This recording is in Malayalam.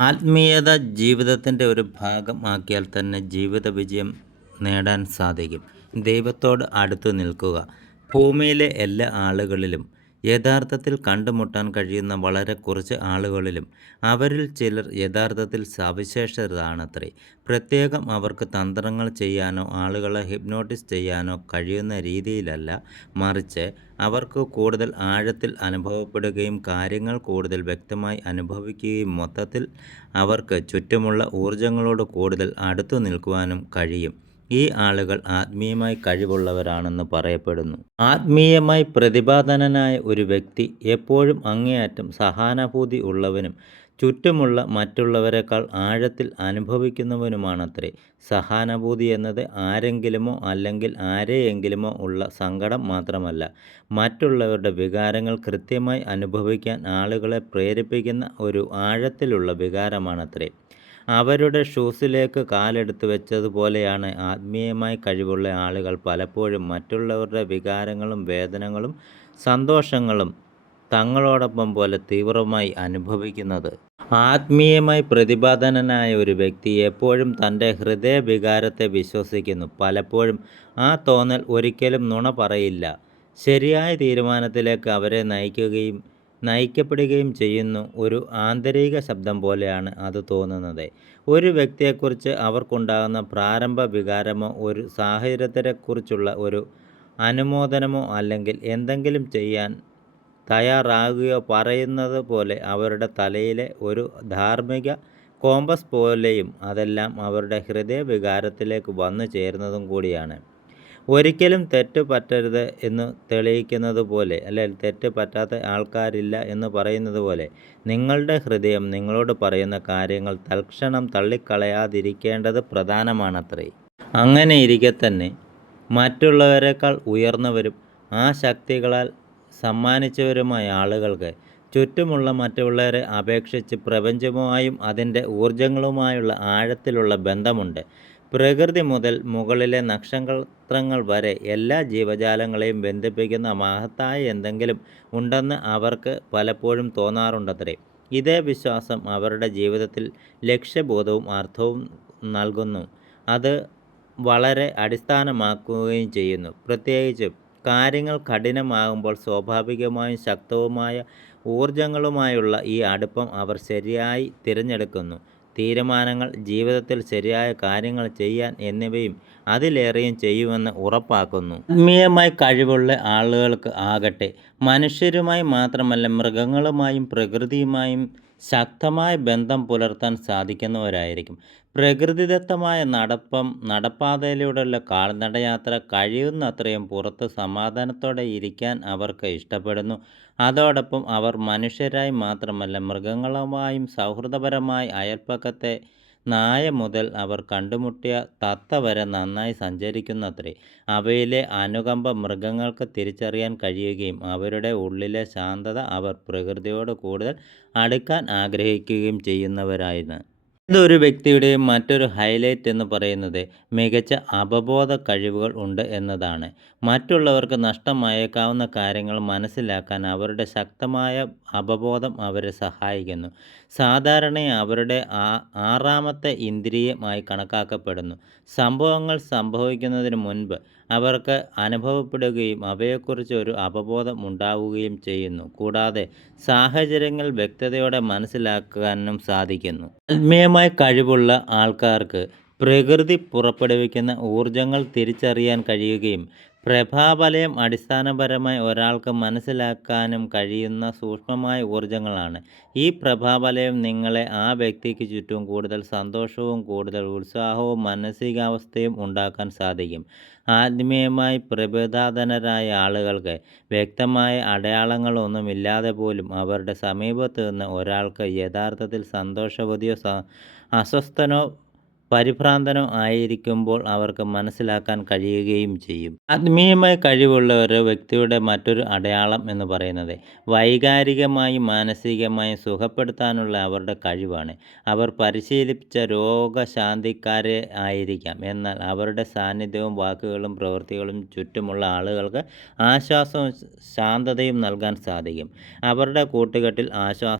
ആത്മീയത ജീവിതത്തിന്റെ ഒരു ഭാഗമാക്കിയാൽ തന്നെ ജീവിത വിജയം നേടാൻ സാധിക്കും. ദൈവത്തോട് അടുത്ത് നിൽക്കുക. ഭൂമിയിലെ എല്ലാ ആളുകളിലും യഥാർത്ഥത്തിൽ കണ്ടുമുട്ടാൻ കഴിയുന്ന വളരെ കുറച്ച് ആളുകളിലും അവരിൽ ചിലർ യഥാർത്ഥത്തിൽ സവിശേഷരാണത്രേ. പ്രത്യേകം അവർക്ക് തന്ത്രങ്ങൾ ചെയ്യാനോ ആളുകളെ ഹിപ്നോട്ടിസ് ചെയ്യാനോ കഴിയുന്ന രീതിയിലല്ല. മറിച്ച് അവർക്ക് കൂടുതൽ ആഴത്തിൽ അനുഭവപ്പെടുകയും കാര്യങ്ങൾ കൂടുതൽ വ്യക്തമായി അനുഭവിക്കുകയും മൊത്തത്തിൽ അവർക്ക് ചുറ്റുമുള്ള ഊർജങ്ങളോട് കൂടുതൽ അടുത്തു നിൽക്കുവാനും കഴിയും. ഈ ആളുകൾ ആത്മീയമായി കഴിവുള്ളവരാണെന്ന് പറയപ്പെടുന്നു. ആത്മീയമായി പ്രതിപാദനനായ ഒരു വ്യക്തി എപ്പോഴും അങ്ങേയറ്റം സഹാനുഭൂതി ഉള്ളവനും ചുറ്റുമുള്ള മറ്റുള്ളവരെക്കാൾ ആഴത്തിൽ അനുഭവിക്കുന്നവനുമാണത്രേ. സഹാനുഭൂതി എന്നത് ആരെങ്കിലുമോ അല്ലെങ്കിൽ ആരെയെങ്കിലുമോ ഉള്ള സങ്കടം മാത്രമല്ല മറ്റുള്ളവരുടെ വികാരങ്ങൾ കൃത്യമായി അനുഭവിക്കാൻ ആളുകളെ പ്രേരിപ്പിക്കുന്ന ഒരു ആഴത്തിലുള്ള വികാരമാണത്രേ. അവരുടെ ഷൂസിലേക്ക് കാലെടുത്ത് വെച്ചതുപോലെയാണ് ആത്മീയമായി കഴിവുള്ള ആളുകൾ പലപ്പോഴും മറ്റുള്ളവരുടെ വികാരങ്ങളും വേദനകളും സന്തോഷങ്ങളും തങ്ങളോടൊപ്പം പോലെ തീവ്രമായി അനുഭവിക്കുന്നത്. ആത്മീയമായി പ്രതിപാദനനായ ഒരു വ്യക്തി എപ്പോഴും തന്റെ ഹൃദയ വികാരത്തെ വിശ്വസിക്കുന്നു. പലപ്പോഴും ആ തോന്നൽ ഒരിക്കലും നുണ പറയില്ല. ശരിയായ തീരുമാനത്തിലേക്ക് അവരെ നയിക്കുകയും നയിക്കപ്പെടുകയും ചെയ്യുന്നു. ഒരു ആന്തരിക ശബ്ദം പോലെയാണ് അത് തോന്നുന്നത്. ഒരു വ്യക്തിയെക്കുറിച്ച് അവർക്കുണ്ടാകുന്ന പ്രാരംഭ വികാരമോ ഒരു സാഹചര്യത്തെക്കുറിച്ചുള്ള ഒരു അനുമോദനമോ അല്ലെങ്കിൽ എന്തെങ്കിലും ചെയ്യാൻ തയ്യാറാകുകയോ പറയുന്നത് പോലെ അവരുടെ തലയിലെ ഒരു ധാർമ്മിക കോമ്പസ് പോലെയും അതെല്ലാം അവരുടെ ഹൃദയ വികാരത്തിലേക്ക് വന്നു ചേരുന്നതും കൂടിയാണ്. ഒരിക്കലും തെറ്റ് പറ്റരുത് എന്ന് തെളിയിക്കുന്നത് പോലെ അല്ലെങ്കിൽ തെറ്റ് പറ്റാത്ത ആൾക്കാരില്ല എന്ന് പറയുന്നത് പോലെ നിങ്ങളുടെ ഹൃദയം നിങ്ങളോട് പറയുന്ന കാര്യങ്ങൾ തൽക്ഷണം തള്ളിക്കളയാതിരിക്കേണ്ടത് പ്രധാനമാണത്രേ. അങ്ങനെ ഇരിക്കെ തന്നെ മറ്റുള്ളവരെക്കാൾ ഉയർന്നവരും ആ ശക്തികളാൽ സമ്മാനിച്ചവരുമായ ആളുകൾക്ക് ചുറ്റുമുള്ള മറ്റുള്ളവരെ അപേക്ഷിച്ച് പ്രപഞ്ചവുമായും അതിന്റെ ഊർജങ്ങളുമായുള്ള ആഴത്തിലുള്ള ബന്ധമുണ്ട്. പ്രകൃതി മുതൽ മുകളിലെ നക്ഷത്രങ്ങൾ വരെ എല്ലാ ജീവജാലങ്ങളെയും ബന്ധിപ്പിക്കുന്ന മഹത്തായ എന്തെങ്കിലും ഉണ്ടെന്ന് അവർക്ക് പലപ്പോഴും തോന്നാറുണ്ടത്രേ. ഇതേ വിശ്വാസം അവരുടെ ജീവിതത്തിൽ ലക്ഷ്യബോധവും അർത്ഥവും നൽകുന്നു. അത് വളരെ അടിസ്ഥാനമാക്കുകയും ചെയ്യുന്നു. പ്രത്യേകിച്ചും കാര്യങ്ങൾ കഠിനമാകുമ്പോൾ സ്വാഭാവികമായും ശക്തവുമായ ഊർജങ്ങളുമായുള്ള ഈ അടുപ്പം അവർ ശരിയായി തിരഞ്ഞെടുക്കുന്നു. തീരുമാനങ്ങൾ ജീവിതത്തിൽ ശരിയായ കാര്യങ്ങൾ ചെയ്യാൻ എന്നിവയും അതിലേറെയും ചെയ്യുമെന്ന് ഉറപ്പാക്കുന്നു. ആത്മീയമായി കഴിവുള്ള ആളുകൾക്ക് ആകട്ടെ മനുഷ്യരുമായി മാത്രമല്ല മൃഗങ്ങളുമായും പ്രകൃതിയുമായും ശക്തമായ ബന്ധം പുലർത്താൻ സാധിക്കുന്നവരായിരിക്കും. പ്രകൃതിദത്തമായ നടപ്പം നടപ്പാതയിലൂടെയുള്ള കാൽനടയാത്ര കഴിയുന്നത്രയും പുറത്ത് സമാധാനത്തോടെ ഇരിക്കാൻ അവർക്ക് ഇഷ്ടപ്പെടുന്നു. അതോടൊപ്പം അവർ മനുഷ്യരായി മാത്രമല്ല മൃഗങ്ങളുമായും സൗഹൃദപരമായി അയൽപ്പക്കത്തെ നായ മുതൽ അവർ കണ്ടുമുട്ടിയ തത്ത വരെ നന്നായി സഞ്ചരിക്കുന്നത്രേ. അവയിലെ അനുകമ്പ മൃഗങ്ങൾക്ക് തിരിച്ചറിയാൻ കഴിയുകയും അവരുടെ ഉള്ളിലെ ശാന്തത അവർ പ്രകൃതിയോട് കൂടുതൽ അടുക്കാൻ ആഗ്രഹിക്കുകയും ചെയ്യുന്നവരായിരുന്നു. ഇതൊരു വ്യക്തിയുടെ മറ്റൊരു ഹൈലൈറ്റ് എന്ന് പറയുന്നത് മികച്ച അവബോധ കഴിവുകൾ ഉണ്ട് എന്നതാണ്. മറ്റുള്ളവർക്ക് നഷ്ടമായേക്കാവുന്ന കാര്യങ്ങൾ മനസ്സിലാക്കാൻ അവരുടെ ശക്തമായ അവബോധം അവരെ സഹായിക്കുന്നു. സാധാരണയായി അവരുടെ ആറാമത്തെ ഇന്ദ്രിയമായി കണക്കാക്കപ്പെടുന്നു. സംഭവങ്ങൾ സംഭവിക്കുന്നതിന് മുൻപ് അവർക്ക് അനുഭവപ്പെടുകയും അവയെക്കുറിച്ച് ഒരു അവബോധം ഉണ്ടാവുകയും ചെയ്യുന്നു. കൂടാതെ സാഹചര്യങ്ങൾ വ്യക്തതയോടെ മനസ്സിലാക്കാനും സാധിക്കുന്നു. ആത്മീയമായ കഴിവുള്ള ആൾക്കാർക്ക് പ്രകൃതി പുറപ്പെടുവിക്കുന്ന ഊർജങ്ങൾ തിരിച്ചറിയാൻ കഴിയുകയും പ്രഭാവലയം അടിസ്ഥാനപരമായി ഒരാൾക്ക് മനസ്സിലാക്കാനും കഴിയുന്ന സൂക്ഷ്മമായ ഊർജങ്ങളാണ് ഈ പ്രഭാവലയം നിങ്ങളെ ആ വ്യക്തിക്ക് ചുറ്റും കൂടുതൽ സന്തോഷവും കൂടുതൽ ഉത്സാഹവും മാനസികാവസ്ഥയും ഉണ്ടാക്കാൻ സാധിക്കും. ആത്മീയമായി പ്രബോധാതനരായ ആളുകൾക്ക് വ്യക്തമായ അടയാളങ്ങളൊന്നുമില്ലാതെ പോലും അവരുടെ സമീപത്ത് നിന്ന് ഒരാൾക്ക് യഥാർത്ഥത്തിൽ സന്തോഷവതിയോ അസ്വസ്ഥനോ പരിഭ്രാന്തനോ ആയിരിക്കുമ്പോൾ അവർക്ക് മനസ്സിലാക്കാൻ കഴിയുകയും ചെയ്യും. ആത്മീയമായ കഴിവുള്ള ഒരു വ്യക്തിയുടെ മറ്റൊരു അടയാളം എന്ന് പറയുന്നത് വൈകാരികമായും മാനസികമായും സുഖപ്പെടുത്താനുള്ള അവരുടെ കഴിവാണ്. അവർ പരിശീലിപ്പിച്ച രോഗശാന്തിക്കാരെ ആയിരിക്കാം. എന്നാൽ അവരുടെ സാന്നിധ്യവും വാക്കുകളും പ്രവൃത്തികളും ചുറ്റുമുള്ള ആളുകൾക്ക് ആശ്വാസവും ശാന്തതയും നൽകാൻ സാധിക്കും. അവരുടെ കൂട്ടുകെട്ടിൽ ആശ്വാസം